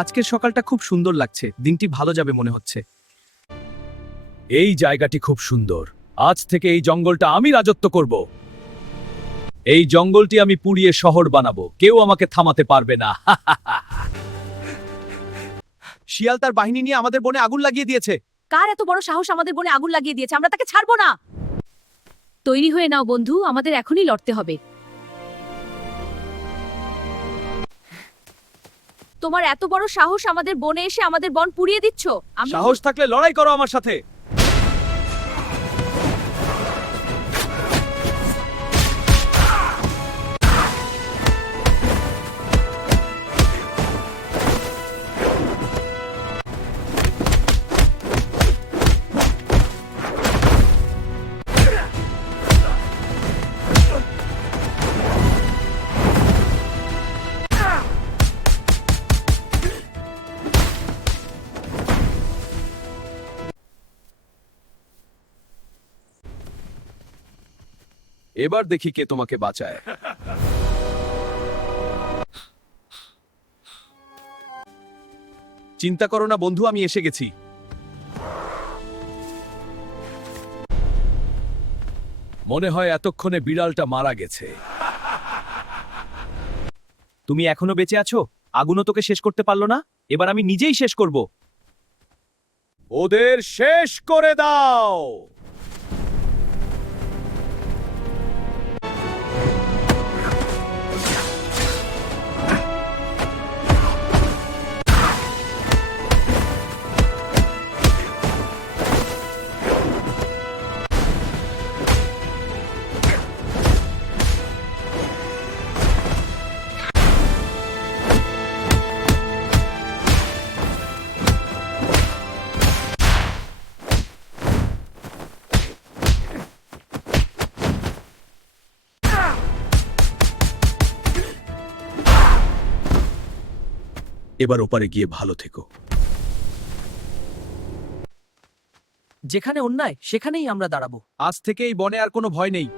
আজকের সকালটা খুব সুন্দর লাগছে, দিনটি ভালো যাবে মনে হচ্ছে। এই জায়গাটি খুব সুন্দর। আজ থেকে এই জঙ্গলটা আমি রাজত্ব করব। এই জঙ্গলটি আমি পুড়িয়ে শহর বানাবো, কেউ আমাকে থামাতে পারবে না। শিয়াল তার বাহিনী নিয়ে আমাদের বনে আগুন লাগিয়ে দিয়েছে। কার এত বড় সাহস আমাদের বনে আগুন লাগিয়ে দিয়েছে? আমরা তাকে ছাড়বো না। তৈরি হয়ে নাও বন্ধু, আমাদের এখনই লড়তে হবে। তোমার এত বড় সাহস আমাদের বনে এসে আমাদের বন পুড়িয়ে দিচ্ছ? সাহস থাকলে লড়াই করো আমার সাথে। এবার দেখি কে তোমাকে বাঁচায়। চিন্তা করো না বন্ধু, আমি এসে গেছি। মনে হয় এতক্ষণে বিড়ালটা মারা গেছে। তুমি এখনো বেঁচে আছো? আগুনও তোকে শেষ করতে পারলো না, এবার আমি নিজেই শেষ করব। ওদের শেষ করে দাও। এবার ওপারে গিয়ে ভালো থেকো। যেখানে অন্যায় সেখানেই আমরা দাঁড়াবো। আজ থেকে এই বনে আর কোনো ভয় নেই।